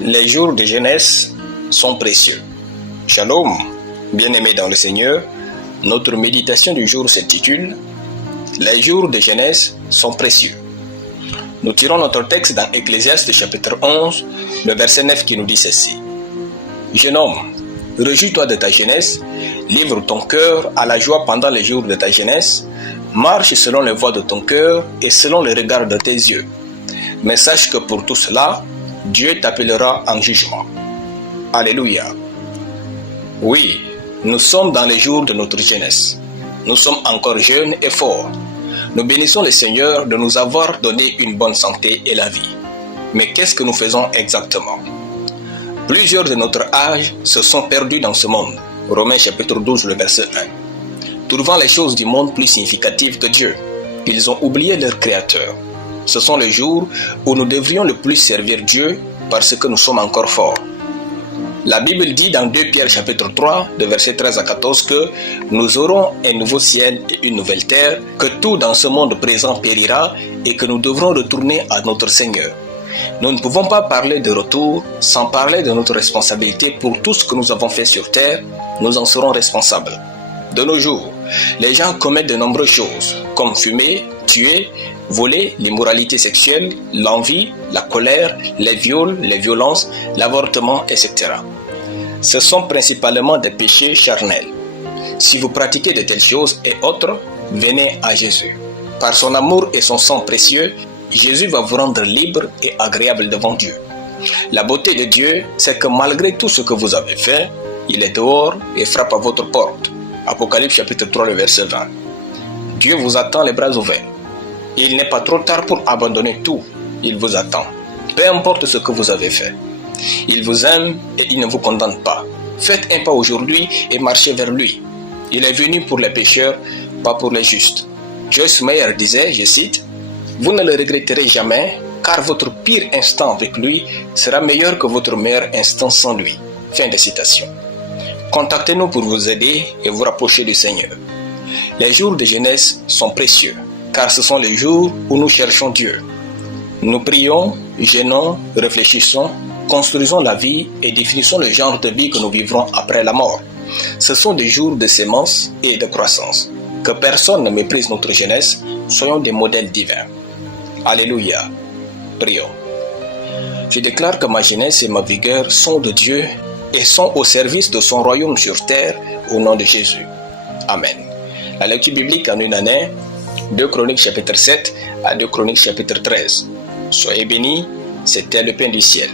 Les jours de jeunesse sont précieux. Shalom, bien-aimés dans le Seigneur, notre méditation du jour s'intitule « Les jours de jeunesse sont précieux ». Nous tirons notre texte dans Ecclésiaste chapitre 11, le verset 9 qui nous dit ceci. « Jeune homme, réjouis-toi de ta jeunesse, livre ton cœur à la joie pendant les jours de ta jeunesse, marche selon les voies de ton cœur et selon les regards de tes yeux. Mais sache que pour tout cela, Dieu t'appellera en jugement. » Alléluia. Oui, nous sommes dans les jours de notre jeunesse. Nous sommes encore jeunes et forts. Nous bénissons le Seigneur de nous avoir donné une bonne santé et la vie. Mais qu'est-ce que nous faisons exactement? Plusieurs de notre âge se sont perdus dans ce monde. Romains chapitre 12, le verset 1. Trouvant les choses du monde plus significatives que Dieu, ils ont oublié leur Créateur. Ce sont les jours où nous devrions le plus servir Dieu parce que nous sommes encore forts. La Bible dit dans 2 Pierre chapitre 3, de versets 13 à 14 que nous aurons un nouveau ciel et une nouvelle terre, que tout dans ce monde présent périra et que nous devrons retourner à notre Seigneur. Nous ne pouvons pas parler de retour sans parler de notre responsabilité pour tout ce que nous avons fait sur terre. Nous en serons responsables. De nos jours, les gens commettent de nombreuses choses, comme fumer, tuer, voler, l'immoralité sexuelle, l'envie, la colère, les viols, les violences, l'avortement, etc. Ce sont principalement des péchés charnels. Si vous pratiquez de telles choses et autres, venez à Jésus. Par son amour et son sang précieux, Jésus va vous rendre libre et agréable devant Dieu. La beauté de Dieu, c'est que malgré tout ce que vous avez fait, il est dehors et frappe à votre porte. Apocalypse chapitre 3, le verset 20. Dieu vous attend les bras ouverts. Il n'est pas trop tard pour abandonner tout. Il vous attend. Peu importe ce que vous avez fait. Il vous aime et il ne vous condamne pas. Faites un pas aujourd'hui et marchez vers lui. Il est venu pour les pécheurs, pas pour les justes. Joyce Meyer disait, je cite, « Vous ne le regretterez jamais, car votre pire instant avec lui sera meilleur que votre meilleur instant sans lui. » Fin de citation. Contactez-nous pour vous aider et vous rapprocher du Seigneur. Les jours de jeunesse sont précieux, car ce sont les jours où nous cherchons Dieu. Nous prions, jeûnons, réfléchissons, construisons la vie et définissons le genre de vie que nous vivrons après la mort. Ce sont des jours de sémence et de croissance. Que personne ne méprise notre jeunesse, soyons des modèles divins. Alléluia. Prions. Je déclare que ma jeunesse et ma vigueur sont de Dieu et sont au service de son royaume sur terre au nom de Jésus. Amen. La lecture biblique en une année, 2 Chroniques chapitre 7 à 2 Chroniques chapitre 13. Soyez bénis, c'était le pain du ciel.